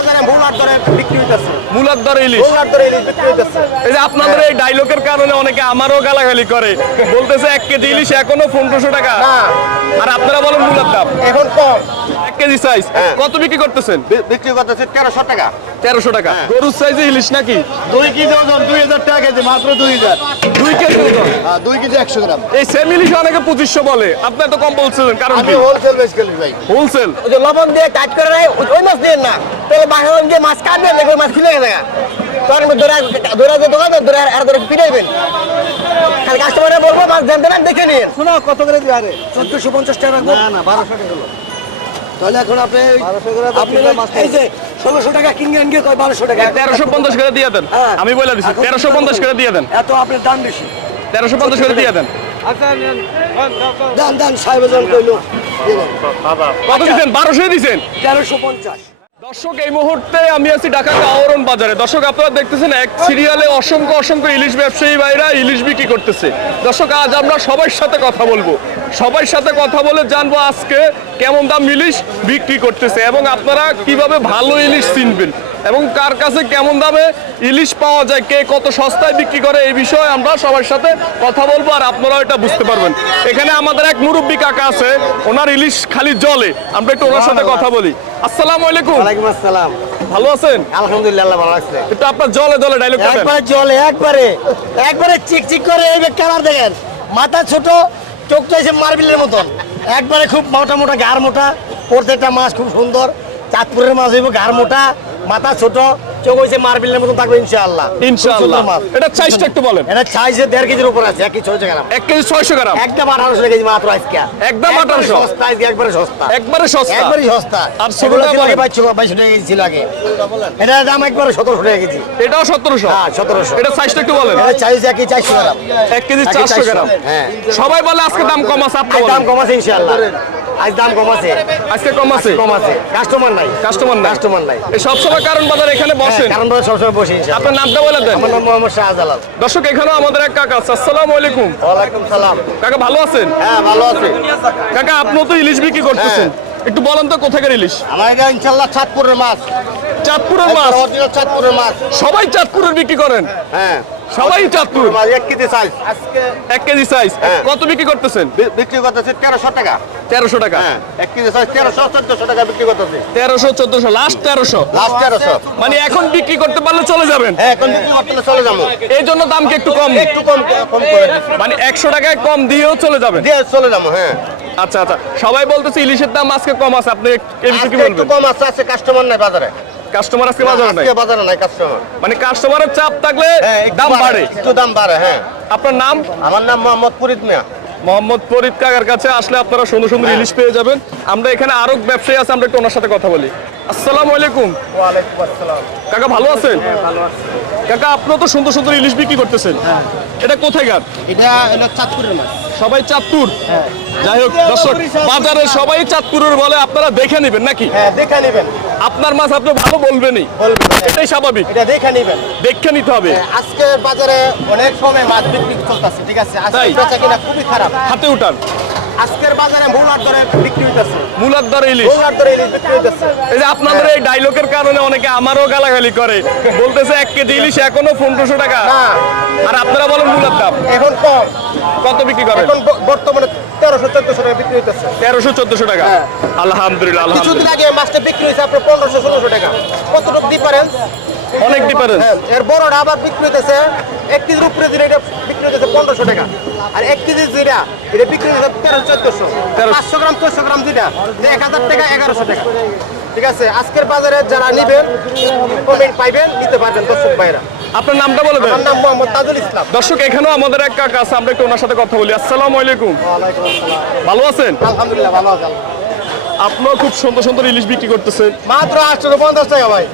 বাজারে মূলার দরে বিক্রি হইতেছে। মূলার দরে ইলিশ, মূলার দরে ইলিশ বিক্রি হইতেছে। এই যে আপনাদের এই ডায়লগের কারণে অনেকে আমারও গালাগালি করে, বলতেছে 1 কেজি ইলিশ এখনো 1500 টাকা, না আর আপনারা বলেন মূলার দাম এখন কম। 1 কেজি সাইজ হ্যাঁ। কত বিক্রি করতেছেন? বিক্রি করতেছে 1300 টাকা। 1300 টাকা। হ্যাঁ। গরুর সাইজে ইলিশ নাকি? 2 কেজি ওজন 2000 টাকা কেজি, মাত্র 2000। 2 কেজি ওজন। 2 কেজি 100 গ্রাম। এই সেম ইলিশ অনেকে 2500 বলে, আপনি এত কম বলছিলেন কারণ আমি কি? হোলসেল বেচ করি ভাই। হোলসেল। ওই যে লবণ দিয়ে টাইট করে রাখে, ওই মাছ দেন না, তাহলে বাহির দিয়ে মাছ কাটবেন, দেখবেন মাছ খিলে গেছে গা। তখন ধরে যে দোকানে ধরে আর ধরে পিটাইবেন, খালি কাস্টমারে বলবো মাছ জানতে না দেখে নিন। শোনো কত করে দিবে? আরে 1450 টাকা রাখবো। না না 1200 টাকা হলো। তাহলে এখন আপনি 1200 করে আপনি এই যে 1600 টাকা কিনে আনিয়ে কয় 1200 টাকা 1350 করে দিয়ে দেন। হ্যাঁ। আমি বলে দিচ্ছি 1350 করে দিয়ে দেন। এত আপনার দাম বেশি। 1350 করে দিয়ে দেন। দাম দাম সাহেবজন কইলো কত দিচ্ছেন? 1200 দিচ্ছেন। 1350। দর্শক, এই মুহূর্তে আমি আছি ঢাকা কাওরন বাজারে। দর্শক, আপনারা দেখতেছেন এক সিরিয়ালে অসংখ্য অসংখ্য ইলিশ ব্যবসায়ী ভাইরা ইলিশ বিক্রি করতেছে। দর্শক, আজ আমরা সবার সাথে কথা বলবো, সবার সাথে কথা বলে জানবো আজকে কেমন দাম ইলিশ বিক্রি করতেছে এবং আপনারা কিভাবে ভালো ইলিশ চিনবেন এবং কার কাছে কেমন দামে ইলিশ পাওয়া যায়, কে কত সস্তায় বিক্রি করে, এই বিষয়ে আমরা সবার সাথে কথা বলবো আর আপনারাও এটা বুঝতে পারবেন। এখানে আমাদের এক মুরব্বী কাকা আছে, ওনার ইলিশ খালি জলে, আমরা একটু ওনার সাথে কথা বলি। আসসালামু আলাইকুম। ওয়ালাইকুম আসসালাম। ভালো আছেন? আলহামদুলিল্লাহ, আল্লাহ ভালো আছে। একটু আপনার জলে জলে ডায়লগ করেন। একবারে জলে একবারে চিকচিক করে এই কালার দেখেন, মাথা ছোট, চোখটা এসে মার্বেলের মতন, একবারে খুব মোটা মোটা ঘাড় মোটা, প্রত্যেকটা মাছ খুব সুন্দর। চাঁদপুরের মাছ হইব, ঘাড় মোটা, মাথা ছোট, চোখ হয়েছে মার্বেলের মতন থাকবে ইনশাআল্লাহ। ইনশাআল্লাহ। এটা সাইজটা একটু বলেন। এটা সাইজে 1.5 কেজির উপর আছে, 1 কেজি 600 গ্রাম। 1 কেজি 600 গ্রাম। একদম 1800 কেজি মাত্র আজকে। একদম 1800? সস্তা আজকে, একবারে সস্তা, একবারে সস্তা। একবারই সস্তা। আর ছোটটা এগুলো বলেন। 2200 টাকা কেজি ছিল আগে, এটার দাম একবারে 1700 টাকা কেজি। এটাও 1700? হ্যাঁ 1700। এটা সাইজটা একটু বলেন। এটা সাইজ 1 কেজি 400 গ্রাম। 1 কেজি 400 গ্রাম। হ্যাঁ। সবাই বলে আজকে দাম কম আছে, আপনি আজ বলেন। দাম কম আছে ইনশাআল্লাহ, আজ দাম কম আছে, আজকে কম আছে? কম আছে, কাস্টমার নাই, কাস্টমার নাই? কাস্টমার নাই। এই সবসময় কারণ বাজার এখানে বসেন? কারণ বলে সবসময় বসে ইনশাআল্লাহ। আপনার নামটা বলে দেন। আমার নাম মোহাম্মদ শাহজালাল। দর্শক, এখানেও আমাদের এক কাকা আছে। আসসালামু আলাইকুম। ওয়ালাইকুম সালাম। কাকা ভালো আছেন? হ্যাঁ ভালো আছে। কাকা, আপনিও তো ইলিশ বিক্রি করতেছেন, একটু বলেন তো কোথাকার ইলিশ? আমার এটা ইনশাআল্লাহ চাঁদপুরের মাছ, চাঁদপুরের মাছ? অরিজিনাল চাঁদপুরের মাছ। সবাই চাঁদপুরের বিক্রি করেন? হ্যাঁ সবাই চাঁদপুর? মাছ 1 কেজি সাইজ। 1 কেজি সাইজ হ্যাঁ। কত বিক্রি করতেছেন? বিক্রি করতেছে 1300 টাকা। 1300 টাকা। হ্যাঁ 1 কেজি সাইজ 1300 1400 টাকা বিক্রি করতেছে। 1300 1400, লাস্ট 1300? লাস্ট 1300। মানে এখন বিক্রি করতে পারলে চলে যাবেন? হ্যাঁ এখন বিক্রি করতে চলে যাবো। এই জন্য দাম কি একটু কম? একটু কম কম করে দিচ্ছি। মানে 100 টাকায় কম দিয়েও চলে যাবেন? দিয়ে চলে যাবো। হ্যাঁ আচ্ছা আচ্ছা, সবাই বলতেছে ইলিশের দাম আজকে কম আছে, আপনি এই বিষয়ে কি আজকে একটু বলবেন? কম আছে, আছে কাস্টমার নাই বাজারে। কাস্টমার আজকে বাজারে নাই? আজকে বাজারে নাই কাস্টমার। মানে কাস্টমারের চাপ থাকলে একটু দাম বাড়ে? একটু দাম বাড়ে। হ্যাঁ। আপনার নাম? আমার নাম মোহাম্মদ ফরিদ মিয়া। মোহাম্মদ ফরিদ কাকার কাছে আসলে আপনারা সুন্দর সুন্দর ইলিশ পেয়ে যাবেন। আমরা এখানে আরো ব্যবসায়ী আছে, আমরা একটু ওনার সাথে কথা বলি। আসসালামু আলাইকুম। ওয়ালাইকুম আসসালাম। কাকা ভালো আছেন? ভালো আছে। কাকা, আপনিও তো সুন্দর সুন্দর ইলিশ বিক্রি করতেছেন, এটা কোথায়কার? এটা হলো চাঁদপুরের মাছ। সবাই চাঁদপুর? যাই হোক দর্শক, বাজারে সবাই চাঁদপুরের বলে, আপনারা দেখে নেবেন নাকি? হ্যাঁ দেখে নেবেন। আপনার মাছ আপনি ভালো বলবেনই, বলবেন। এটাই স্বাভাবিক, এটা দেখে নেবেন। দেখে নিতে হবে। আজকে বাজারে অনেক সময় মাছ বিক্রি চলতেছে, ঠিক আছে? আজকে তাই? বেচা কিনা খুবই খারাপ। হাতে উঠান। আজকের বাজারে মূলার দরে বিক্রি হইতেছে। মূলার দরে ইলিশ, মূলার দরে ইলিশ বিক্রি হইতেছে। এই যে আপনাদের এই ডায়লগের কারণে অনেকে আমারও গালাগালি করে, বলতেছে 1 কেজি ইলিশ এখনো 1500 টাকা, না আর আপনারা বলেন মূলার দাম এখন কম। কত বিক্রি করেন? এখন বর্তমানে 1300 1400 টাকা বিক্রি হইতেছে। 1300 1400 টাকা? হ্যাঁ। আলহামদুলিল্লাহ, কিছুদিন আলহামদুলিল্লাহ। আগে মাছটা বিক্রি হয়েছে আপনার 1500 1600 টাকা। কতটুকু ডিফারেন্স? অনেক ডিফারেন্স। হ্যাঁ, এর বড়টা আবার বিক্রি হইতেছে 1 কেজির উপরে দিলে এটা বিক্রি হইতেছে 1500 টাকা, আর 1 কেজি যেটা এটা বিক্রি হইতেছে 1300 1400। 500 গ্রাম 400 গ্রাম যেটা 1000 টাকা 1100 টাকা। ঠিক আছে, আজকের বাজারে যারা নিবেন কমেন্ট পাইবেন, নিতে পারবেন দর্শক ভাইরা। আপনার নামটা বলে দেন। আমার নাম মোহাম্মদ তাজুল ইসলাম। দর্শক, এখানেও আমাদের এক কাকা আছে, আমরা একটু ওনার সাথে কথা বলি। আসসালামু আলাইকুম। ওয়ালাইকুম আসসালাম। ভালো আছেন? আলহামদুলিল্লাহ ভালো আছি। আপনিও খুব সুন্দর সুন্দর ইলিশ বিক্রি করতেছেন। মাত্র 850 টাকা ভাই,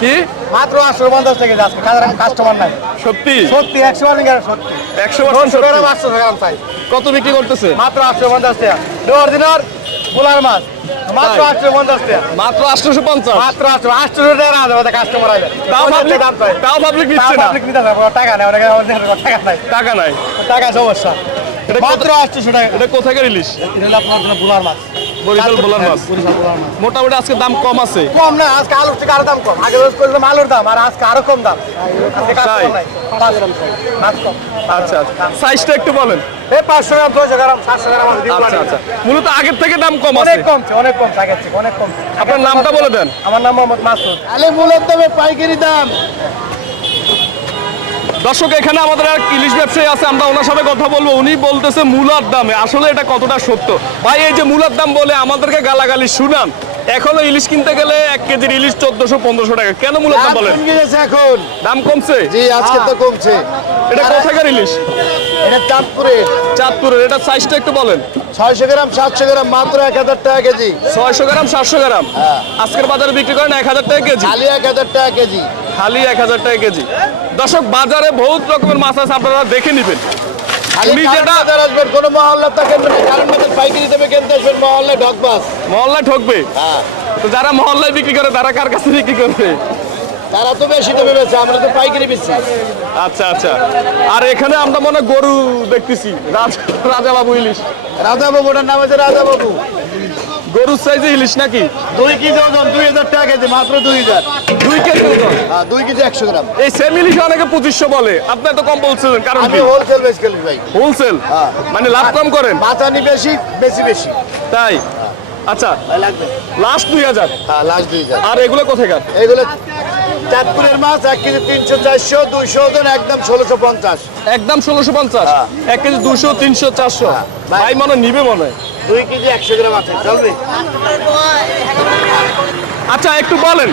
কি মাত্র 850 টাকা আজকে কাস্টমার নাই। সত্যি? সত্যি 100% সত্যি। 100% 900 গ্রাম সত্যি? 800 গ্রাম চাই। কত বিক্রি করতেছে? মাত্র 850 টাকা। অরিজিনাল পোলার মাছ মাত্র তাই? 850 টাকা। মাত্র 850? মাত্র 800 টাকা আমাদের কাস্টমার আছে। তাও পাবলিক, তাও পাবলিক নিচ্ছে না? পাবলিক নিতে হবে, টাকা নাই অনেকে, টাকা নাই, টাকা নাই? টাকা সমস্যা। এটা মাত্র 800 টাকা। এটা কোথাকার ইলিশ? এটা হলো আপনার জন্য পোলার মাছ। বরিশাল বোলার মাছ মোটামুটি আজকে দাম কম আছে। কম না, আজকে আলুর থেকে আরো দাম কম। আগে রোজ করলাম আলুর দাম, আর আজকে আরো কম দাম। আজকে কাজ তাই? কম নাই, মাছ কম। আচ্ছা আচ্ছা, সাইজটা একটু বলেন। এই 500 গ্রাম 600 গ্রাম 700 গ্রাম আছে, দিব আচ্ছা আচ্ছা, মূলত আগের থেকে দাম কম আছে। অনেক কমছে, অনেক কম, আগের থেকে অনেক কম। আপনার নামটা বলে দেন। আমার নাম মোহাম্মদ মাসুদ। আলে মূলত দামে পাইকারি দাম। দর্শক, এখানে আমাদের এক ইলিশ ব্যবসায়ী আছে, আমরা ওনার সাথে কথা বলবো। উনি বলতেছে মূলার দামে, আসলে এটা কতটা সত্য? ভাই, এই যে মূলার দাম বলে আমাদেরকে গালাগালি শুনান, এখনো ইলিশ কিনতে গেলে 1 কেজির ইলিশ 1400-1500 টাকা। কেন মূলার দাম বলেন? এখন দাম কমছে? জি, আজকে তো কমছে। এটা কোথাকার ইলিশ? এটা চাঁদপুরে চাঁদপুরের। এটা সাইজটা একটু বলেন। 600 গ্রাম 700 গ্রাম মাত্র 1000 টাকা কেজি। 600 গ্রাম 700 গ্রাম আজকের বাজারে বিক্রি করেন 1000 টাকা কেজি। খালি 1000 টাকা কেজি। খালি 1000 টাকা কেজি। দর্শক, বাজারে বহুত রকমের মাছ আছে, আপনারা দেখে নেবেন। উনি যেটা আসবেন কোনো মহল্লা থাকেন না, কারণ মধ্যে পাইকারি দেবে কিনতে আসবেন, মহল্লায় ঢকবাস। মহল্লায় ঠকবে। হ্যাঁ, তো যারা মহল্লায় বিক্রি করে তারা কার কাছে বিক্রি করবে? তারা তো বেশি দেবে বেচে, আমরা তো পাইকারি বেচছি। আচ্ছা আচ্ছা। আর এখানে আমরা মনে হয় গরু দেখতেছি, রাজা বাবু ইলিশ। রাজা বাবুটার নাম আছে রাজা বাবু। গরুর সাইজে ইলিশ নাকি? 2 কেজি ওজন 2000 টাকা কেজি, মাত্র 2000। 2 কেজি ওজন। হ্যাঁ, 2 কেজি 100 গ্রাম। এই সেম ইলিশ অনেকে 2500 বলে, আপনি এত কম বলছেন কারণ আমি কি? হোলসেল বেচি ভাই। হোলসেল হ্যাঁ। মানে লাভ কম করেন? মাথানি বেশি বেশি। তাই? আচ্ছা, লাগবে। লাস্ট 2000। হ্যাঁ, লাস্ট 2000। আর এগুলো কোথাকার? এগুলো চাঁদপুরের মাছ, 1 কেজি 300 400 200 ওজন, একদম 1650। একদম 1650। হ্যাঁ। 1 কেজি 200 300 400। ভাই মনে হয় নিবে মনে হয়। 2 কেজি 100 গ্রাম আছে, চলবে? আচ্ছা, একটু বলেন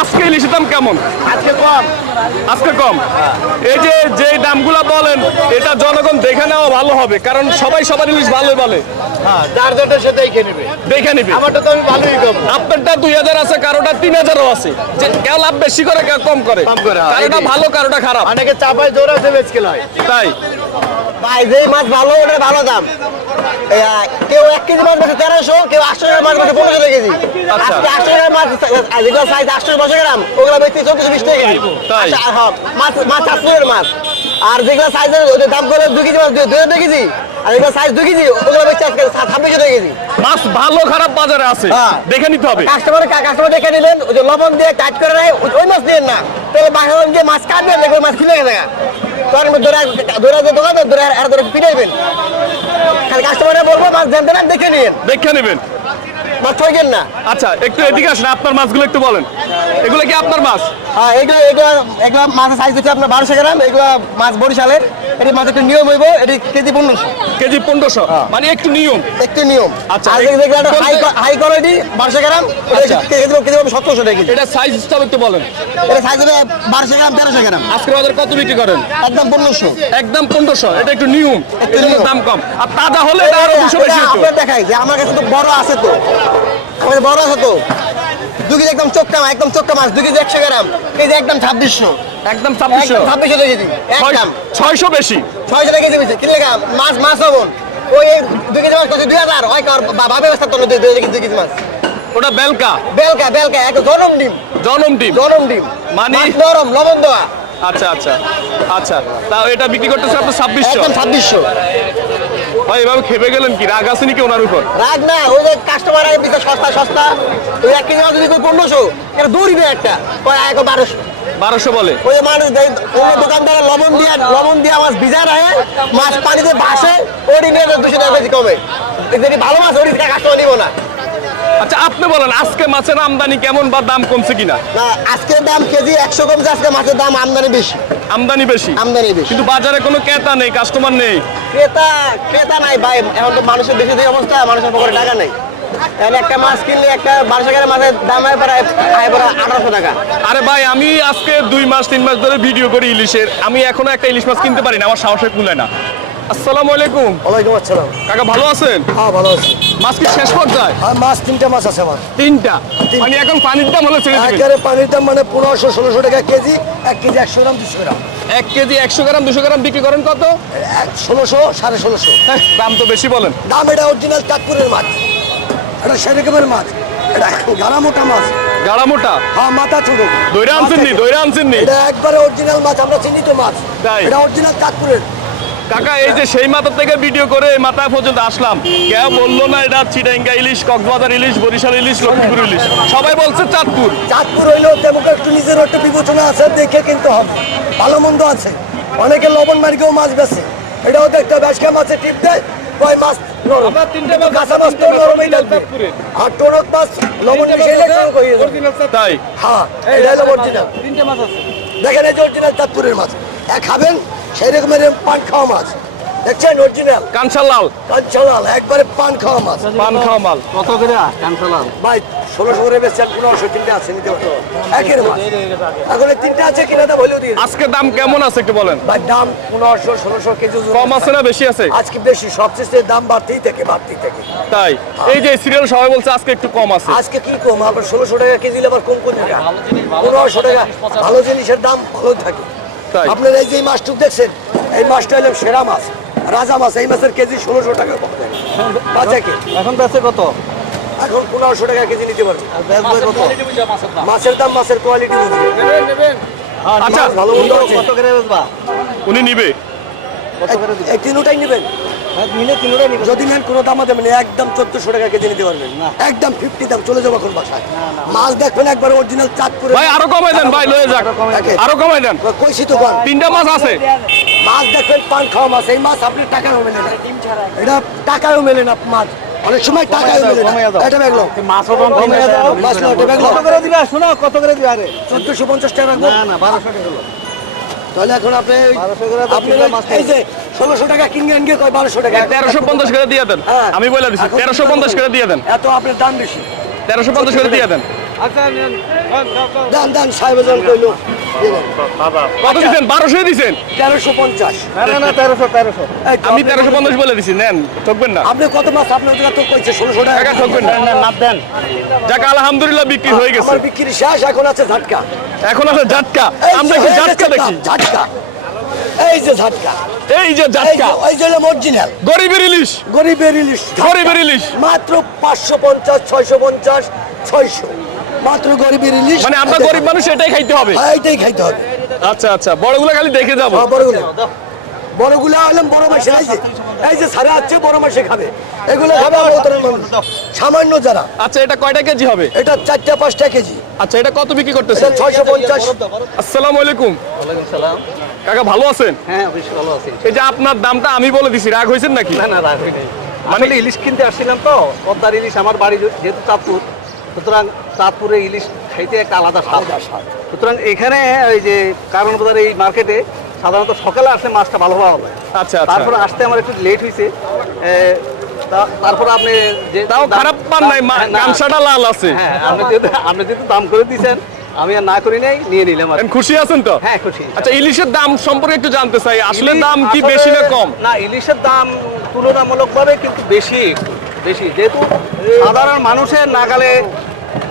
আজকে ইলিশের দাম কেমন? আজকে কম। আজকে কম। এই যে দামগুলা বলেন, এটা জনগণ দেখে নেওয়া ভালো হবে, কারণ সবাই সবার ইলিশ ভালোই বলে। হ্যাঁ, যার যেটা সে দেখে নেবে। দেখে নিবে। আমারটা তো আমি ভালোই কম। আপনারটা 2000 আছে, কারোটা 3000ও আছে। যে কেউ লাভ বেশি করে, কেউ কম করে। কম করে, হ্যাঁ, কারোটা এই যে। ভালো, কারোটা খারাপ। অনেকে চাপায় জোর আছে বেচকে লয়। তাই? ভাই, যেই মাছ ভালো ওটা ভালো দাম। কেউ 1 কেজি মাছ বেচে 1300, কেউ 800 গ্রাম মাছ বেচে 1500 টাকা কেজি। আচ্ছা। আজকে 800 গ্রাম মাছ, যেগুলো সাইজ 800 গ্রাম, ওগুলো বেচতে 1420 টাকা কেজি। তাই? আচ্ছা, হ্যাঁ, মাছ চাঁদপুরের মাছ। আর যেগুলো সাইজের ওদের দাম করে 2 কেজি মাছ 2 কেজি, আর যেগুলো সাইজ 2 কেজি, ওগুলো বেচতে আজকে 2600 টাকা কেজি। মাছ ভালো খারাপ বাজারে আছে, হ্যাঁ। দেখে নিতে হবে। কাস্টমার দেখে নিলেন, ওই যে লবণ দিয়ে টাইট করে নেয়, ওই মাছ নিলেন না। তাহলে বাসায় গিয়ে মাছ কাটবেন, দেখবেন মাছ খিলে গেছে। তখন দোকান ধরে পিটাইবেন। খালি কাস্টমারে বলবো মাছ জানতে না, দেখে নিন, দেখে নেবেন। মাছ ঠকেন না। আচ্ছা, একটু এদিকে আসেন, আপনার মাছগুলো একটু বলেন। এগুলো কি আপনার মাছ? হ্যাঁ, এগুলো মাছের সাইজ হচ্ছে আপনার 1200 গ্রাম। এগুলো মাছ বরিশালের। এটি মাছ একটু নিয়ম হইব, এটি কেজি 1500। কেজি 1500, মানে একটু নিয়ম। একটু নিয়ম। আচ্ছা, আর যেগুলো হাই কোয়ালিটি 1200 গ্রাম, আচ্ছা। কেজি 1700 টাকা কেজি। এটা সাইজটা একটু বলেন। এটা সাইজ হবে 1200 গ্রাম 1300 গ্রাম, আজকের বাজারে কত বিক্রি করেন? একদম 1500। একদম 1500। এটা একটু নিয়ম, একটু এজন্য নিয়ম। দাম কম। আর তাজা হলে এটা আরো 200 বেশি হতো। আপনার দেখাই যে আমার কাছে তো বড় আছে, তো আমার বড় আছে তো। 2 কেজি একদম চোক্কা মাছ 2 কেজি 100 গ্রাম, কেজি একদম 2600। একদম 2600। 2600 টাকা কেজি একদম। 600 বেশি। 600 টাকা কেজি বেশি কিনলে মাছ হবন। ওই 2 কেজি মাছ কত 2000 হয়, কার ভাবে ব্যবস্থা তো 2 কেজি মাছ। ওটা বেলকা। বেলকা এক জনম ডিম। জনম ডিম। মানে মাছ নরম, লবণ দেওয়া। আচ্ছা আচ্ছা আচ্ছা, তাও এটা বিক্রি করতেছে আপনার 2600। একদম 2600। ভাই, এভাবে খেপে গেলেন কি? রাগ আছে নাকি ওনার উপর? রাগ না, ওই যে কাস্টমার আগে দিতে সস্তা। ওই 1 কেজি মাছ যদি 1500, এটা দৌড়ি না একটা, কয় 1200। 1200 বলে। ওই মানুষ অন্য দোকানদার লবণ দিয়ে মাছ ভিজা রাখে, মাছ পানিতে ভাসে, ওটি নিয়ে 200 টাকা বেশি কমে। যদি ভালো মাছ ওটি কাস্টমার নিব না। আচ্ছা, আপনি বলেন আজকে মাছের আমদানি কেমন বা দাম কমছে কিনা? না, আজকের দাম কেজি 100 কমছে, আজকে মাছের দাম আমদানি বেশি। আমদানি বেশি। কিন্তু বাজারে কোনো ক্রেতা নেই, কাস্টমার নেই। ক্রেতা নাই ভাই, এখন তো মানুষের বেশি যে অবস্থা, মানুষের পকেটে টাকা নেই। এখন একটা মাছ কিনলে, একটা 1200 গ্রাম মাছের দাম হয় প্রায় 1800 টাকা। আরে ভাই, আমি আজকে 2 মাস 3 মাস ধরে ভিডিও করি ইলিশের, আমি এখনো একটা ইলিশ মাছ কিনতে পারি না, আমার সাহসে কুলায় না। আসসালামু আলাইকুম। ওয়ালাইকুম আসসালাম। কাকা, ভালো আছেন? হ্যাঁ, ভালো আছি। মাছ কি শেষ পর্যায়ে? আর মাছ 3টা মাছ আছে আমার। 3টা? মানে এখন পানির দাম হলে ছেড়ে দিবেন? একেবারে পানির দাম মানে 1500-1600 টাকা কেজি। 1 কেজি 100 গ্রাম 200 গ্রাম। 1 কেজি 100 গ্রাম 200 গ্রাম বিক্রি করেন কত? 1600 1650। হ্যাঁ, দাম তো বেশি বলেন। দাম, এটা অরিজিনাল চাঁদপুরের মাছ, এটা সেরকমের মাছ, এটা গাড়া মোটা মাছ। গাড়া মোটা? হ্যাঁ, মাথা ছোট। দইরা আনছেন নি? এটা একবারে অরিজিনাল মাছ, আমরা চিনি তো মাছ। তাই? এটা অরিজিনাল চাঁদপুরের। কাকা এই যে সেই মাথা থেকে ভিডিও করে এই মাথা পর্যন্ত আসলাম, কেউ বললো না এটা চিটাঙ্গা ইলিশ, কক্সবাজার ইলিশ, বরিশাল ইলিশ, লক্ষ্মীপুর ইলিশ, সবাই বলছে চাঁদপুর। চাঁদপুর হইলেও তেমন একটু নিজের একটা বিবেচনা আছে, দেখে কিনতে হবে। ভালো মন্দ আছে, অনেকে লবণ মার্কেও মাছ বেছে, এটাও দেখতে হবে। আজকে মাছের টিপ দেয় কয় মাছ নরম, আমার তিনটে মাছ কাঁচা মাছ তো নরমই থাকবে। আর টনক মাছ লবণ মিশাইলে টনক হয়ে যাবে। তাই হ্যাঁ, এটা হলো অরিজিনাল। দেখেন এই যে অরিজিনাল চাঁদপুরের মাছ, খাবেন সেই রকমের পান খাওয়া মাছ, দেখছেন অরিজিনাল কাঞ্চালাল কাঞ্চলাল, একবারে পান খাওয়া মাছ। পান খাওয়া মাল। কত করে কাঞ্চলাল ভাই? 1600 করে বেচছেন, 1500 তিনটে আছে, নিতে পারতো একের মাছ। এখন এই তিনটে আছে কিনা দাম হলেও দিয়ে আজকে দাম কেমন আছে একটু বলেন। ভাই দাম 1500 1600 কেজি ওজন। কম আছে না বেশি আছে? আজকে বেশি, সবচেয়ে দাম বাড়তেই থাকে। তাই এই যে সিরিয়াল সবাই বলছে আজকে একটু কম আছে। আজকে কি কম? আবার 1600 টাকা কেজি হলে আবার কম কোন টাকা? 1500 টাকা। ভালো জিনিসের দাম ভালো থাকে। তাই আপনারা এই যে এই মাছটুক দেখছেন, এই মাছটা হলো সেরা মাছ, রাজা মাছ। এই মাছের কেজি 1600 টাকা পাওয়া যায়। বাজাকে এখন বেচে কত? এখন 1500 টাকা কেজি নিতে পারবে। মাছের দাম মাছের কোয়ালিটি বুঝবে। আচ্ছা ভালো মন্দ আছে। কত করে বেচবা? উনি নিবে এই তিনটাই নেবেন, মিলে তিনটাই নিবে। যদি নেন কোনো দাম দেবেন, একদম 1400 টাকা কেজি নিতে পারবেন। একদম 50 দাম, চলে যাবো এখন বাসায়। মাছ দেখবেন একবার অরিজিনাল চাঁদপুরে। ভাই আরো কমাই দেন ভাই, লয়ে যাক আরো কমাই দেন। কইছি তো পান তিনটা মাছ আছে। মাছ দেখবেন পান খাওয়া মাছ। এই মাছ আপনি টাকাও মেলে না, এটা টাকাও মেলে না মাছ, অনেক সময় টাকাও মেলে না। এটা বেগলো মাছও দাম কমে দাও। মাছ না, এটা বেগলো কত করে দিবা? শোনো কত করে দিবা? আরে 1450 টাকা রাখবো। না 1200 টাকা হলো। তাহলে এখন আপনি 1200 করে দাও, আপনি তিনটা মাছ এই যে 1600 টাকা কিনে আনগে কয় 1200 টাকা। 1350 করে দিয়ে দেন। হ্যাঁ। আমি বলে দিছি 1350 করে দিয়ে দেন। এত আপনার দাম বেশি। 1350 করে দিয়ে দেন। আচ্ছা দান দান সাহেবজন কইলো কত দিছেন? 1200 দিছেন। 1350। না 1300 এই তো আমি আপনি- 1350 বলে দিছি, নেন, ঠকবেন না আপনি কত মাছ আপনার ওদিকে তো কইছে 1600 টাকা। টাকা ঠকবেন না। নাপ দেন। যাক আলহামদুলিল্লাহ বিক্রি হয়ে গেছে। আমার বিক্রি শেষ, এখন আছে ঝাটকা। এখন আছে ঝাটকা। এই আমরা যে কি হয়ে ঝাটকা গেছে দেখি? ঝাটকা, এই যে ঝাটকা, এই যে এই ঝাটকা, যে ওই যে অরিজিনাল গরিবের ইলিশ, গরিবের ইলিশ। ঝাটকা। গরিবের ইলিশ। মাত্র 550 650 600, মাত্র গরিবের ইলিশ। মানে আমরা গরিব মানুষ এটাই খাইতে হবে। হ্যাঁ, এইটাই খাইতে হবে। আচ্ছা আচ্ছা, বড়গুলো খালি দেখে যাবো। বড়গুলো বড়গুলো হলাম বড় মাসে। এই যে সারা আছে বড় মাসে খাবে, এগুলো খাবে আমাদের মানুষ সামান্য যারা। আচ্ছা এটা কয়টা কেজি হবে? এটা 4টা 5টা কেজি। আচ্ছা এটা কত বিক্রি করতেছে? এটা 650। আসসালামু আলাইকুম। ওয়ালাইকুম সালাম। কাকা ভালো আছেন? হ্যাঁ বেশ ভালো আছি। এই যে আপনার দামটা আমি বলে দিছি, রাগ হয়েছেন নাকি? না রাগ হই নাই। মানে ইলিশ কিনতে আসছিলাম তো, পদ্মার ইলিশ। আমার বাড়ি যেহেতু চাঁদপুর, সুতরাং চাঁদপুরে ইলিশ খাইতে একটা আলাদা স্বাদ। সুতরাং এখানে এই যে কারণ বাজার এই মার্কেটে সাধারণত সকালে আসলে মাছটা ভালো পাওয়া যায়। আচ্ছা আচ্ছা, তারপরে আসতে আমার একটু লেট হয়েছে। তারপরে আপনি যে তাও খারাপ পান নাই, না, গামছাটা লাল আছে। হ্যাঁ আপনি যেহেতু দাম করে দিয়েছেন, আমি আর না করি নাই, নিয়ে নিলাম আর কি। এখন খুশি আছেন তো? হ্যাঁ খুশি। আচ্ছা ইলিশের দাম সম্পর্কে একটু জানতে চাই, আসলে ইলিশ দাম কি আসলে- বেশি না কম? না, ইলিশের দাম তুলনামূলকভাবে কিন্তু বেশি একটু বেশি, যেহেতু সাধারণ মানুষের নাগালে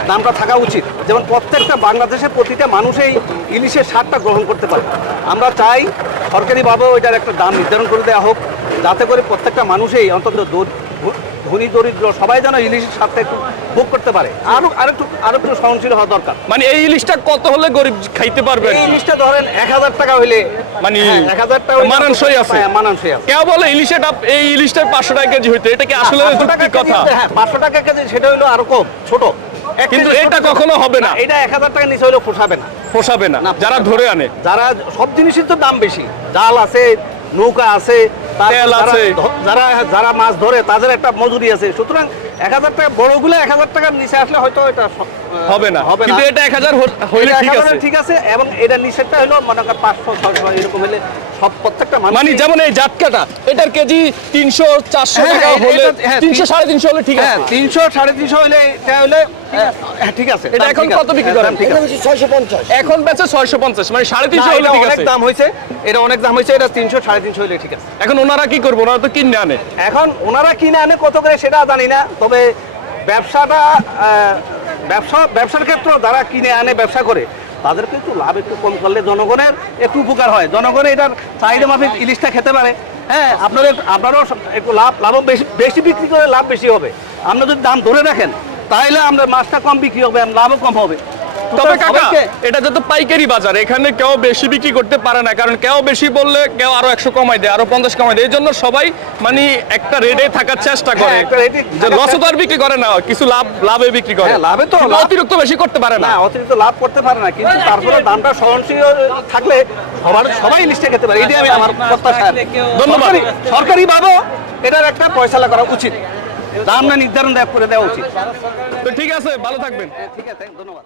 দামটা থাকা উচিত। যেমন প্রত্যেকটা বাংলাদেশের প্রতিটা মানুষই ইলিশের স্বাদটা গ্রহণ করতে পারে। আমরা চাই সরকারিভাবে ওইটার একটা দাম নির্ধারণ করে দেওয়া হোক, যাতে করে প্রত্যেকটা মানুষই অন্তত ধনী দরিদ্র সবাই যেন ইলিশের স্বাদটা একটু ভোগ করতে পারে। আরেকটু সহনশীল হওয়া দরকার। মানে এই ইলিশটা কত হলে গরিব খাইতে পারবে? এই ইলিশটা ধরেন 1000 টাকা হইলে, মানে 1000 টাকা হইলে মানানসই আছে। হ্যাঁ, মানানসই আছে। কেউ বলে ইলিশের ডাব, এই ইলিশটা 500 টাকা কেজি হইতে, এটা কি আসলে 500 টাকা যুক্তি কেজি কথা? হলে, হ্যাঁ 500 টাকা কেজি, সেটা হলো আরো কম ছোট। কিন্তু কেজি এটা ছোট। কখনো হবে না। এটা 1000 টাকা নিচে হলেও পোষাবে না। পোষাবে না না, যারা ধরে আনে। যারা সব জিনিসের তো দাম বেশি, জাল আছে, নৌকা আছে, তারপর তেল আছে। যারা যারা মাছ ধরে তাদের একটা মজুরি আছে। সুতরাং 1000 টাকা, বড়গুলো 1000 টাকার নিচে আসলে হয়তো এটা হবে না, কিন্তু এটা 1000 হইলে এটা ঠিক 1000 আছে। ঠিক আছে। এবং এটা নিচেরটা হলো মনে করেন 500 600 এরকম হলে সব প্রত্যেকটা মানুষ মানে যেমন এই জাটকাটা, এটার কেজি 300 400 হ্যাঁ, টাকা হ্যাঁ, হলে, এটা- হ্যাঁ, 300 350 হলে ঠিক হ্যাঁ আছে। 300 350 হলে এটা হলে হ্যাঁ, ঠিক আছে। এটা দাম এখন ঠিক কত আছে। বিক্রি হ্যাঁ, করেন? দাম ঠিক এটা আছে। হচ্ছে 650। এখন বেচে 650, মানে 350 না, হলে এটা ঠিক অনেক আছে। দাম হয়েছে, এটা অনেক দাম হয়েছে। এটা 300 350 হলে ঠিক আছে। এখন ওনারা কি করবো? ওনারা তো কিনে আনে। এখন ওনারা কিনে আনে কত করে সেটা জানি না, তবে ব্যবসাটা ব্যবসার ক্ষেত্রে যারা কিনে আনে ব্যবসা করে তাদেরকে একটু লাভ একটু কম করলে জনগণের একটু উপকার হয়। জনগণ এটার চাহিদা মাফিক ইলিশটা খেতে পারে। হ্যাঁ, আপনারাও একটু লাভ বেশি বিক্রি করে লাভ বেশি হবে। আপনারা যদি দাম ধরে রাখেন তাহলে আমাদের মাছটা কম বিক্রি হবে, লাভও কম হবে। তবে কাকা এটা যত পাইকারি বাজার, এখানে কেউ বেশি বিক্রি করতে পারে না, কারণ কেউ বেশি বললে কেউ আরো 100 কমাই দেয়, আরো 50 কমাই দেয়। এই জন্য সবাই মানে একটা রেটে থাকার চেষ্টা করে, যে লসে তো আর বিক্রি করে না, কিছু লাভে বিক্রি করে। লাভে তো কিন্তু অতিরিক্ত বেশি করতে পারে না। না, অতিরিক্ত লাভ করতে পারে না, কিন্তু তারপরে দামটা সহনশীল থাকলে সবাই ইলিশটা খেতে পারে, এটাই আমি আমার প্রত্যাশা। ধন্যবাদ। সরকারি ভাবেও এটার একটা ফয়সালা করা উচিত, দাম না নির্ধারণ করে দেওয়া উচিত। তো ঠিক আছে, ভালো থাকবেন। ঠিক আছে, ধন্যবাদ।